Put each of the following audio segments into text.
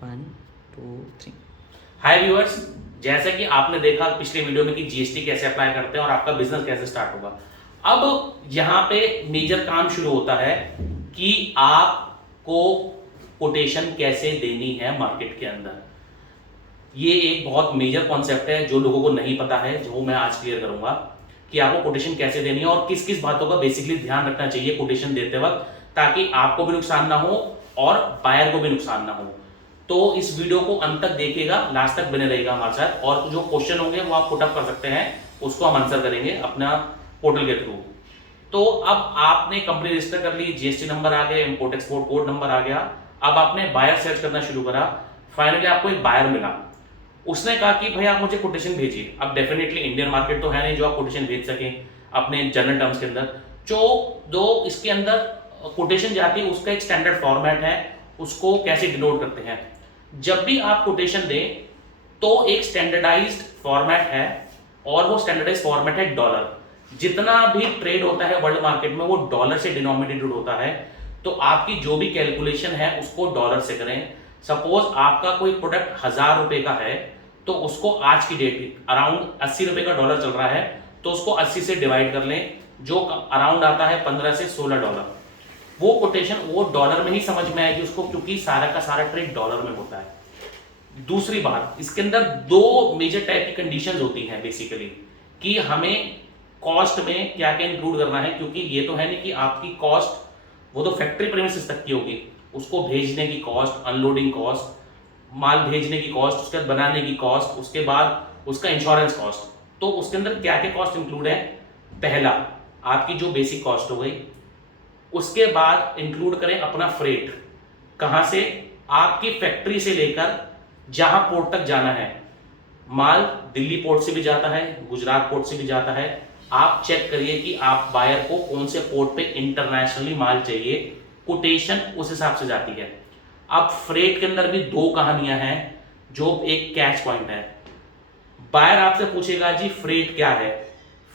1 2 3। हाय viewers, जैसे कि आपने देखा पिछले वीडियो में कि जीएसटी कैसे अप्लाई करते हैं और आपका बिजनेस कैसे स्टार्ट होगा। अब यहाँ पे मेजर काम शुरू होता है कि आपको कोटेशन कैसे देनी है मार्केट के अंदर। ये एक बहुत मेजर कॉन्सेप्ट है जो लोगों को नहीं पता है, जो मैं आज क्लियर करूंगा कि आपको कोटेशन कैसे देनी है और किस किस बातों का बेसिकली ध्यान रखना चाहिए कोटेशन देते वक्त, ताकि आपको भी नुकसान ना हो और बायर को भी नुकसान ना हो। तो इस वीडियो को अंत तक देखिएगा, लास्ट तक बने रहेगा हमारे साथ, और जो क्वेश्चन होंगे वो आप पुटअप कर सकते हैं, उसको हम आंसर करेंगे अपना पोर्टल के थ्रू। तो अब आपने कंपनी रजिस्टर कर ली, जीएसटी नंबर आ गया, इंपोर्ट एक्सपोर्ट कोड नंबर आ गया। अब आपने बायर सर्च करना शुरू करा, फाइनली आपको एक बायर मिला। उसने कहा कि भाई आप मुझे कोटेशन भेजिए। अब डेफिनेटली इंडियन मार्केट तो है नहीं जो आप कोटेशन भेज सकें अपने जनरल टर्म्स के अंदर। जो दो इसके अंदर कोटेशन जाती है उसका एक स्टैंडर्ड फॉर्मेट है, उसको कैसे डिनोट करते हैं। जब भी आप कोटेशन दें तो एक स्टैंडर्डाइज्ड फॉर्मेट है, और वो स्टैंडर्डाइज्ड फॉर्मेट है डॉलर। जितना भी ट्रेड होता है वर्ल्ड मार्केट में वो डॉलर से डिनोमिनेटेड होता है। तो आपकी जो भी कैलकुलेशन है उसको डॉलर से करें। सपोज आपका कोई प्रोडक्ट 1000 रुपए का है, तो उसको आज की डेट अराउंड 80 रुपए का डॉलर चल रहा है, तो उसको 80 से डिवाइड कर लें, जो अराउंड आता है 15 से 16 डॉलर। वो कोटेशन वो डॉलर में ही समझ में आएगी उसको, क्योंकि सारा का सारा ट्रेड डॉलर में होता है। दूसरी बात, इसके अंदर दो मेजर टाइप की कंडीशंस होती हैं बेसिकली, कि हमें कॉस्ट में क्या क्या इंक्लूड करना है। क्योंकि ये तो है नहीं कि आपकी कॉस्ट वो तो फैक्ट्री प्रीमिसेस तक की होगी, उसको भेजने की कॉस्ट, अनलोडिंग कॉस्ट, माल भेजने की कॉस्ट, उसके बाद बनाने की कॉस्ट, उसके बाद उसका इंश्योरेंस कॉस्ट। तो उसके अंदर क्या क्या कॉस्ट इंक्लूड है। पहला, आपकी जो बेसिक कॉस्ट हो गई, उसके बाद इंक्लूड करें अपना फ्रेट। कहां से, आपकी फैक्ट्री से लेकर जहां पोर्ट तक जाना है। माल दिल्ली पोर्ट से भी जाता है, गुजरात पोर्ट से भी जाता है। आप चेक करिए कि आप बायर को कौन से पोर्ट पे इंटरनेशनली माल चाहिए, कोटेशन उस हिसाब से जाती है। अब फ्रेट के अंदर भी दो कहानियां हैं, जो एक कैच पॉइंट है। बायर आपसे पूछेगा जी फ्रेट क्या है।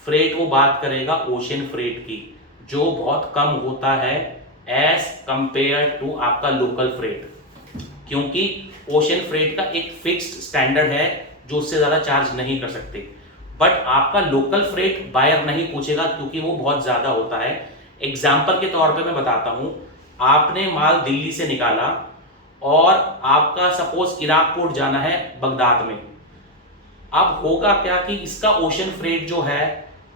फ्रेट वो बात करेगा ओशियन फ्रेट की, जो बहुत कम होता है एज कंपेयर टू आपका लोकल फ्रेट। क्योंकि ओशियन फ्रेट का एक फिक्स्ड स्टैंडर्ड है जो उससे ज्यादा चार्ज नहीं कर सकते। बट आपका लोकल फ्रेट बायर नहीं पूछेगा, क्योंकि वो बहुत ज्यादा होता है। एग्जाम्पल के तौर पे मैं बताता हूं, आपने माल दिल्ली से निकाला और आपका सपोज इराक पोर्ट जाना है बगदाद में। अब होगा क्या कि इसका ओशन फ्रेट जो है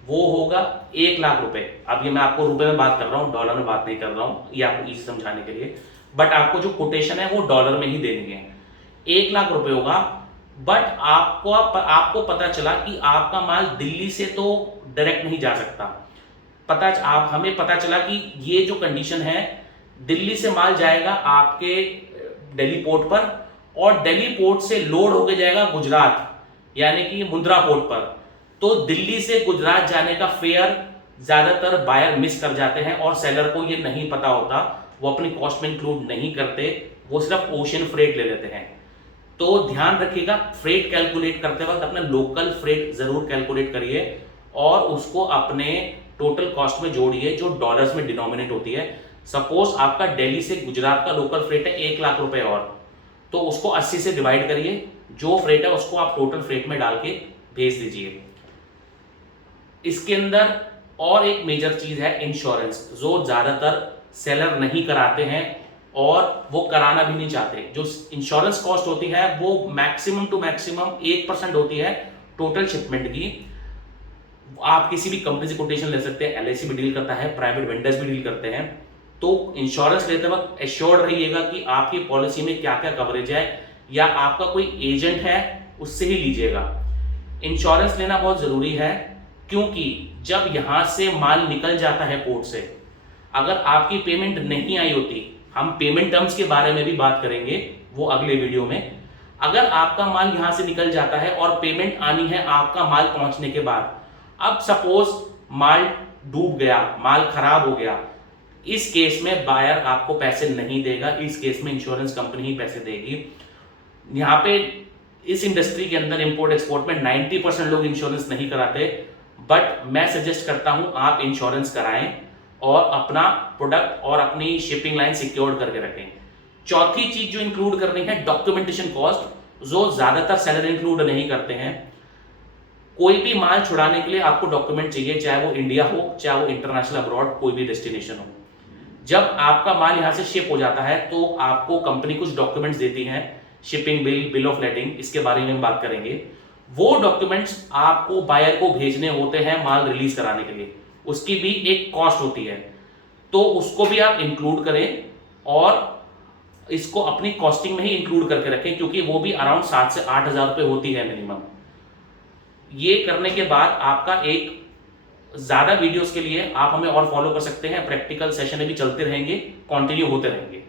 वो होगा 1 लाख रुपए। अब ये मैं आपको रुपए में बात कर रहा हूँ, डॉलर में बात नहीं कर रहा हूँ, ये आपको इजी समझाने के लिए। बट आपको जो कोटेशन है वो डॉलर में ही देनी है, 1 लाख रुपए होगा। बट आपको पता चला कि आपका माल दिल्ली से तो डायरेक्ट नहीं जा सकता। हमें पता चला कि ये जो कंडीशन है, दिल्ली से माल जाएगा आपके दिल्ली पोर्ट पर, और दिल्ली पोर्ट से लोड होके जाएगा गुजरात, यानी कि मुंद्रा पोर्ट पर। तो दिल्ली से गुजरात जाने का फेयर ज्यादातर बायर मिस कर जाते हैं, और सेलर को ये नहीं पता होता, वो अपनी कॉस्ट में इंक्लूड नहीं करते, वो सिर्फ ओशियन फ्रेट ले लेते हैं। तो ध्यान रखिएगा, फ्रेट कैलकुलेट करते वक्त अपना लोकल फ्रेट जरूर कैलकुलेट करिए, और उसको अपने टोटल कॉस्ट में जोड़िए जो डॉलर्स में डिनोमिनेट होती है। सपोज आपका दिल्ली से गुजरात का लोकल फ्रेट है 1 लाख रुपए, और तो उसको 80 से डिवाइड करिए, जो फ्रेट है उसको आप टोटल फ्रेट में डाल के भेज दीजिए। इसके अंदर और एक मेजर चीज है इंश्योरेंस, जो ज्यादातर सेलर नहीं कराते हैं और वो कराना भी नहीं चाहते। जो इंश्योरेंस कॉस्ट होती है वो मैक्सिमम टू मैक्सिमम 1% होती है टोटल शिपमेंट की। आप किसी भी कंपनी से कोटेशन ले सकते हैं, एलआईसी भी डील करता है, प्राइवेट वेंडर्स भी डील करते हैं। तो इंश्योरेंस लेते वक्त एश्योर्ड रहिएगा कि आपकी पॉलिसी में क्या क्या कवरेज है, या आपका कोई एजेंट है उससे ही लीजिएगा। इंश्योरेंस लेना बहुत जरूरी है, क्योंकि जब यहां से माल निकल जाता है पोर्ट से, अगर आपकी पेमेंट नहीं आई होती, हम पेमेंट टर्म्स के बारे में भी बात करेंगे वो अगले वीडियो में। अगर आपका माल यहां से निकल जाता है और पेमेंट आनी है आपका माल पहुंचने के बाद, अब सपोज माल डूब गया, माल खराब हो गया, इस केस में बायर आपको पैसे नहीं देगा, इस केस में इंश्योरेंस कंपनी ही पैसे देगी। यहाँ पे इस इंडस्ट्री के अंदर इंपोर्ट एक्सपोर्ट में 90% लोग इंश्योरेंस नहीं कराते, बट मैं सजेस्ट करता हूं आप इंश्योरेंस कराएं और अपना प्रोडक्ट और अपनी शिपिंग लाइन सिक्योर करके रखें। चौथी चीज जो इंक्लूड करनी है, डॉक्यूमेंटेशन कॉस्ट, जो ज्यादातर सेलर इंक्लूड नहीं करते हैं। कोई भी माल छुड़ाने के लिए आपको डॉक्यूमेंट चाहिए, चाहे वो इंडिया हो, चाहे वो इंटरनेशनल अब्रॉड कोई भी डेस्टिनेशन हो। जब आपका माल यहां से शिप हो जाता है तो आपको कंपनी कुछ डॉक्यूमेंट्स देती है, shipping bill, bill of lading, इसके बारे में हम बात करेंगे। वो डॉक्यूमेंट्स आपको बायर को भेजने होते हैं माल रिलीज कराने के लिए, उसकी भी एक कॉस्ट होती है, तो उसको भी आप इंक्लूड करें और इसको अपनी कॉस्टिंग में ही इंक्लूड करके रखें, क्योंकि वो भी अराउंड 7 से 8 हजार रुपए होती है मिनिमम। ये करने के बाद आपका एक, ज्यादा वीडियोस के लिए आप हमें और फॉलो कर सकते हैं, प्रैक्टिकल सेशन भी चलते रहेंगे, कंटिन्यू होते रहेंगे।